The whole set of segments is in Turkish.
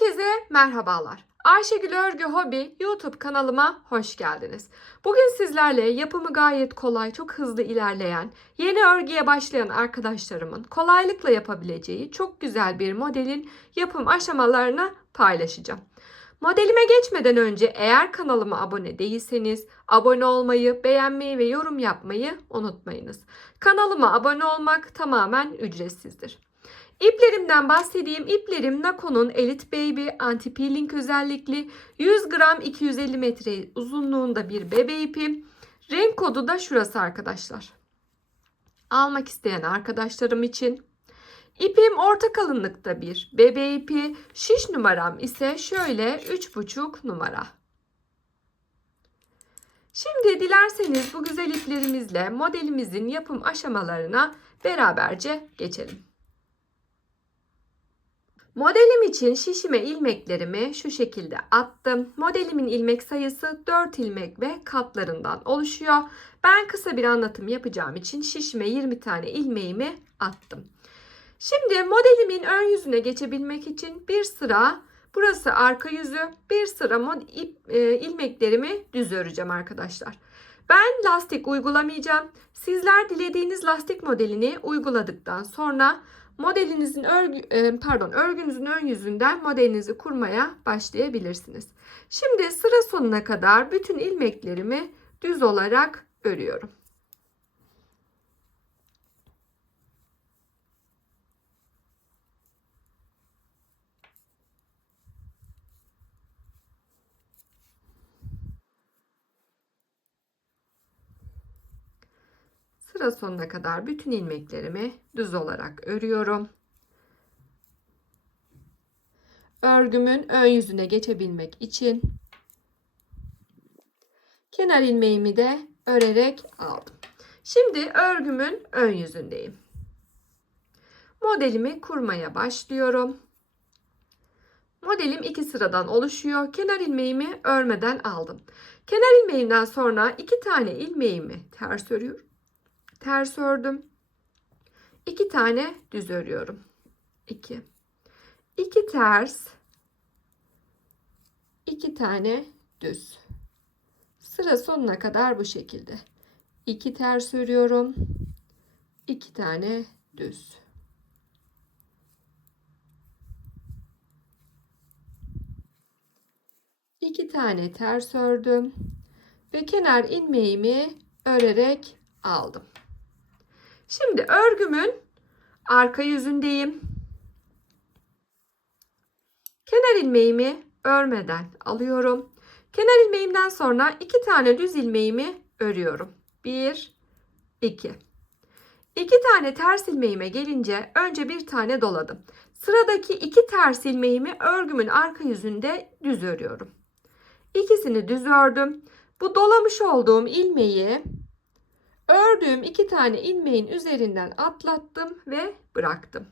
Herkese merhabalar. Ayşegül Örgü Hobi YouTube kanalıma hoş geldiniz. Bugün sizlerle yapımı gayet kolay, çok hızlı ilerleyen, yeni örgüye başlayan arkadaşlarımın kolaylıkla yapabileceği çok güzel bir modelin yapım aşamalarını paylaşacağım. Modelime geçmeden önce eğer kanalıma abone değilseniz abone olmayı, beğenmeyi ve yorum yapmayı unutmayınız. Kanalıma abone olmak tamamen ücretsizdir. İplerimden bahsedeyim. İplerim Nako'nun Elite Baby anti peeling özellikli 100 gram 250 metre uzunluğunda bir bebe ipi. Renk kodu da şurası arkadaşlar. Almak isteyen arkadaşlarım için. İpim orta kalınlıkta bir bebe ipi. Şiş numaram ise şöyle 3,5 numara. Şimdi dilerseniz bu güzel iplerimizle modelimizin yapım aşamalarına beraberce geçelim. Modelim için şişime ilmeklerimi şu şekilde attım. Modelimin ilmek sayısı 4 ilmek ve katlarından oluşuyor. Ben kısa bir anlatım yapacağım için şişime 20 tane ilmeğimi attım. Şimdi modelimin ön yüzüne geçebilmek için bir sıra burası arka yüzü bir sıra ip, e, ilmeklerimi düz öreceğim arkadaşlar. Ben lastik uygulamayacağım. Sizler dilediğiniz lastik modelini uyguladıktan sonra modelinizin örgü, e, pardon örgünüzün ön yüzünden modelinizi kurmaya başlayabilirsiniz. Şimdi sıra sonuna kadar bütün ilmeklerimi düz olarak örüyorum. Sıra sonuna kadar bütün ilmeklerimi düz olarak örüyorum. Örgümün ön yüzüne geçebilmek için kenar ilmeğimi de örerek aldım. Şimdi örgümün ön yüzündeyim. Modelimi kurmaya başlıyorum. Modelim iki sıradan oluşuyor. Kenar ilmeğimi örmeden aldım. Kenar ilmeğinden sonra iki tane ilmeğimi ters örüyorum ters ördüm. 2 tane düz örüyorum. 2 2 ters 2 tane düz. Sıra sonuna kadar bu şekilde. 2 ters örüyorum. 2 tane düz. İki tane ters ördüm ve kenar ilmeğimi örerek aldım. Şimdi örgümün arka yüzündeyim. Kenar ilmeğimi örmeden alıyorum. Kenar ilmeğimden sonra iki tane düz ilmeğimi örüyorum. Bir, iki. İki tane ters ilmeğime gelince önce bir tane doladım. Sıradaki iki ters ilmeğimi örgümün arka yüzünde düz örüyorum. İkisini düz ördüm. Bu dolamış olduğum ilmeği Ördüğüm iki tane ilmeğin üzerinden atlattım ve bıraktım.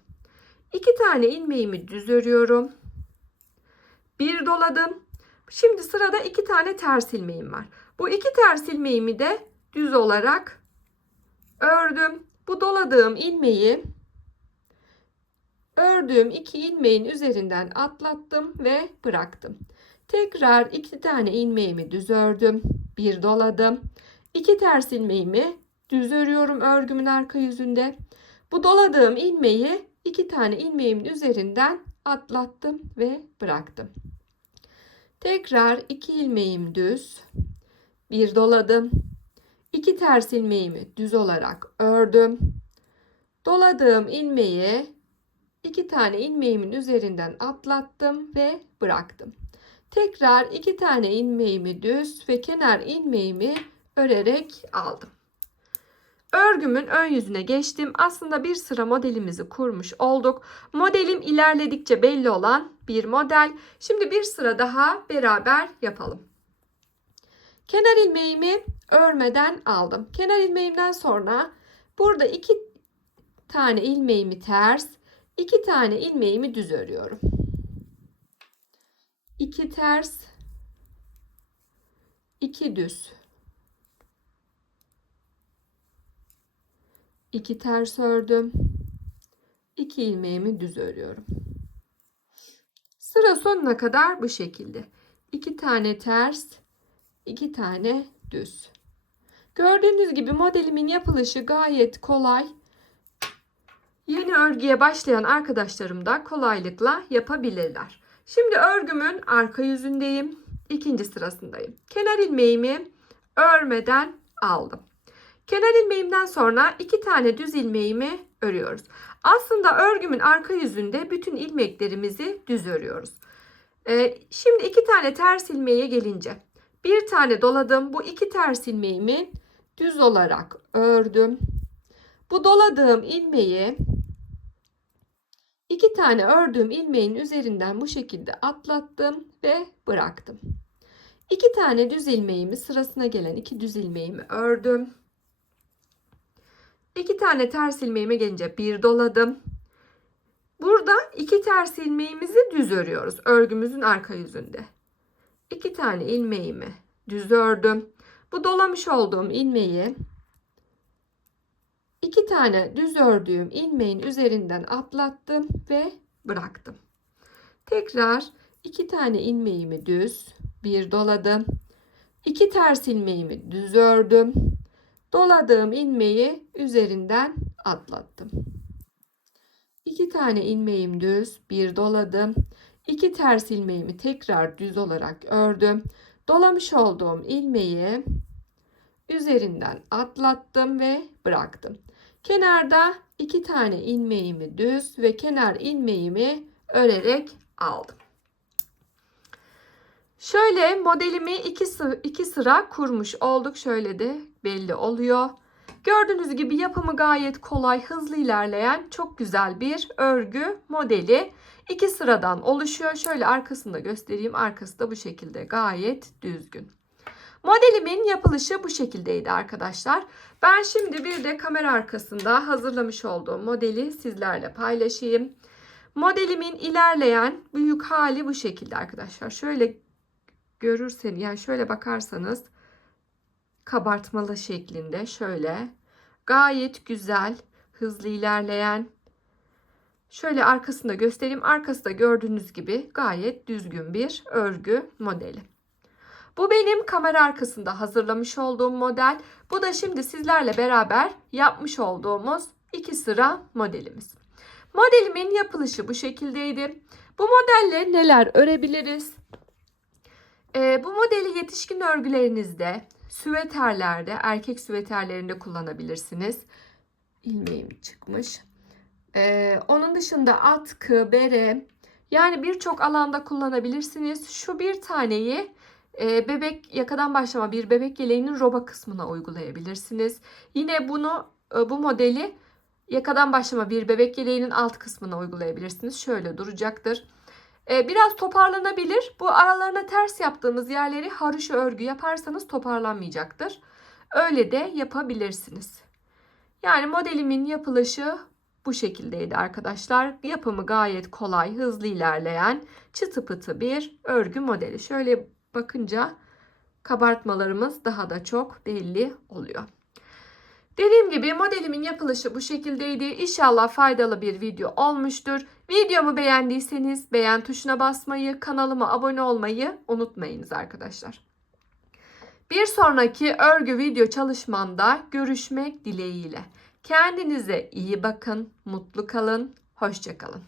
İki tane ilmeğimi düz örüyorum. Bir doladım. Şimdi sırada iki tane ters ilmeğim var. Bu iki ters ilmeğimi de düz olarak ördüm. Bu doladığım ilmeği ördüğüm iki ilmeğin üzerinden atlattım ve bıraktım. Tekrar iki tane ilmeğimi düz ördüm. Bir doladım. İki ters ilmeğimi düz örüyorum örgümün arka yüzünde. Bu doladığım ilmeği iki tane ilmeğimin üzerinden atlattım ve bıraktım. Tekrar iki ilmeğim düz. Bir doladım. İki ters ilmeğimi düz olarak ördüm. Doladığım ilmeği iki tane ilmeğimin üzerinden atlattım ve bıraktım. Tekrar iki tane ilmeğimi düz ve kenar ilmeğimi örerek aldım. Örgümün ön yüzüne geçtim. Aslında bir sıra modelimizi kurmuş olduk. Modelim ilerledikçe belli olan bir model. Şimdi bir sıra daha beraber yapalım. Kenar ilmeğimi örmeden aldım. Kenar ilmeğimden sonra burada iki tane ilmeğimi ters, iki tane ilmeğimi düz örüyorum. İki ters, iki düz. 2 ters ördüm. 2 ilmeğimi düz örüyorum. Sıra sonuna kadar bu şekilde. 2 tane ters, 2 tane düz. Gördüğünüz gibi modelimin yapılışı gayet kolay. Yeni örgüye başlayan arkadaşlarım da kolaylıkla yapabilirler. Şimdi örgümün arka yüzündeyim. ikinci sırasındayım. Kenar ilmeğimi örmeden aldım. Kenar ilmeğimden sonra iki tane düz ilmeğimi örüyoruz. Aslında örgümün arka yüzünde bütün ilmeklerimizi düz örüyoruz. Ee, şimdi iki tane ters ilmeğe gelince bir tane doladım. Bu iki ters ilmeğimi düz olarak ördüm. Bu doladığım ilmeği iki tane ördüğüm ilmeğin üzerinden bu şekilde atlattım ve bıraktım. İki tane düz ilmeğimi sırasına gelen iki düz ilmeğimi ördüm. İki tane ters ilmeğime gelince bir doladım. Burada iki ters ilmeğimizi düz örüyoruz. Örgümüzün arka yüzünde. İki tane ilmeğimi düz ördüm. Bu dolamış olduğum ilmeği iki tane düz ördüğüm ilmeğin üzerinden atlattım ve bıraktım. Tekrar iki tane ilmeğimi düz bir doladım. İki ters ilmeğimi düz ördüm. Doladığım ilmeği üzerinden atlattım. İki tane ilmeğim düz, bir doladım. İki ters ilmeğimi tekrar düz olarak ördüm. Dolamış olduğum ilmeği üzerinden atlattım ve bıraktım. Kenarda iki tane ilmeğimi düz ve kenar ilmeğimi örerek aldım. Şöyle modelimi iki, iki sıra kurmuş olduk. Şöyle de belli oluyor. Gördüğünüz gibi yapımı gayet kolay, hızlı ilerleyen çok güzel bir örgü modeli. İki sıradan oluşuyor. Şöyle arkasını da göstereyim. Arkası da bu şekilde gayet düzgün. Modelimin yapılışı bu şekildeydi arkadaşlar. Ben şimdi bir de kamera arkasında hazırlamış olduğum modeli sizlerle paylaşayım. Modelimin ilerleyen büyük hali bu şekilde arkadaşlar. Şöyle görürseniz yani şöyle bakarsanız kabartmalı şeklinde şöyle gayet güzel hızlı ilerleyen şöyle arkasında göstereyim arkası da gördüğünüz gibi gayet düzgün bir örgü modeli. Bu benim kamera arkasında hazırlamış olduğum model. Bu da şimdi sizlerle beraber yapmış olduğumuz iki sıra modelimiz. Modelimin yapılışı bu şekildeydi. Bu modelle neler örebiliriz? Ee, bu modeli yetişkin örgülerinizde, süveterlerde, erkek süveterlerinde kullanabilirsiniz. İlmeğim çıkmış. Ee, onun dışında atkı, bere, yani birçok alanda kullanabilirsiniz. Şu bir taneyi e, bebek yakadan başlama bir bebek yeleğinin roba kısmına uygulayabilirsiniz. Yine bunu e, bu modeli yakadan başlama bir bebek yeleğinin alt kısmına uygulayabilirsiniz. Şöyle duracaktır. E, biraz toparlanabilir. Bu aralarına ters yaptığımız yerleri haroşa örgü yaparsanız toparlanmayacaktır. Öyle de yapabilirsiniz. Yani modelimin yapılışı bu şekildeydi arkadaşlar. Yapımı gayet kolay, hızlı ilerleyen çıtı pıtı bir örgü modeli. Şöyle bakınca kabartmalarımız daha da çok belli oluyor. Dediğim gibi modelimin yapılışı bu şekildeydi. İnşallah faydalı bir video olmuştur. Videomu beğendiyseniz beğen tuşuna basmayı, kanalıma abone olmayı unutmayınız arkadaşlar. Bir sonraki örgü video çalışmamda görüşmek dileğiyle. Kendinize iyi bakın, mutlu kalın, hoşçakalın.